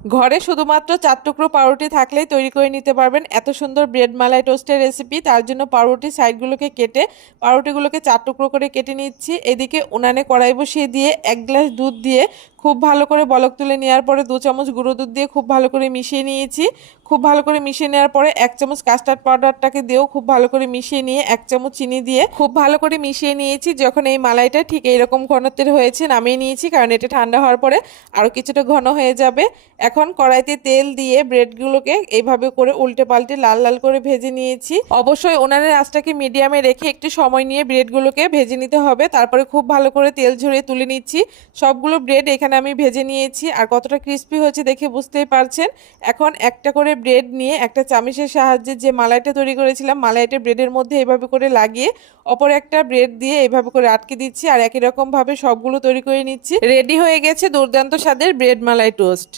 ঘরে শুধুমাত্র ৪ টুকরো পাউরুটি থাকলেই তৈরি করে নিতে পারবেন এত সুন্দর ব্রেড মালাই টোস্টের রেসিপি। তার জন্য পাউরুটির সাইডগুলোকে কেটে পাউরুটিগুলোকে ৪ টুকরো করে কেটে নিচ্ছি। এদিকে উনানে কড়াই বসিয়ে দিয়ে ১ গ্লাস দুধ দিয়ে খুব ভালো করে বলক তুলে নেওয়ার পরে ২ চামচ গুঁড়ো দুধ দিয়ে খুব ভালো করে মিশিয়ে নিয়েছি। খুব ভালো করে মিশিয়ে নেওয়ার পরে ১ চামচ কাস্টার্ড পাউডারটাকে দিয়েও খুব ভালো করে মিশিয়ে নিয়ে ১ চামচ চিনি দিয়ে খুব ভালো করে মিশিয়ে নিয়েছি। যখন এই মালাইটা ঠিক এইরকম ঘনত্বের হয়েছে নামিয়ে নিয়েছি, কারণ এটা ঠান্ডা হওয়ার পরে আরও কিছুটা ঘন হয়ে যাবে। এখন কড়াইতে তেল দিয়ে ব্রেডগুলোকে এইভাবে করে উল্টে পাল্টে লাল লাল করে ভেজে নিয়েছি। অবশ্যই উনানের আঁচটাকে মিডিয়ামে রেখে একটু সময় নিয়ে ব্রেডগুলোকে ভেজে নিতে হবে। তারপরে খুব ভালো করে তেল ঝরিয়ে তুলে নিচ্ছি। সবগুলো ব্রেড এখানে আমি ভেজে নিয়েছি, আর কতটা ক্রিস্পি হয়েছে দেখে বুঝতেই পারছেন। এখন একটা করে ব্রেড নিয়ে একটা চামচের সাহায্যে যে মালাইটা তৈরি করেছিলাম মালাইটা ব্রেডের মধ্যে এভাবে করে লাগিয়ে অপর একটা ব্রেড দিয়ে এভাবে করে আটকে দিচ্ছি, আর একই রকম ভাবে সবগুলো তৈরি করে নিচ্ছি। রেডি হয়ে গেছে দুর্দান্ত স্বাদের ব্রেড মালাই টোস্ট।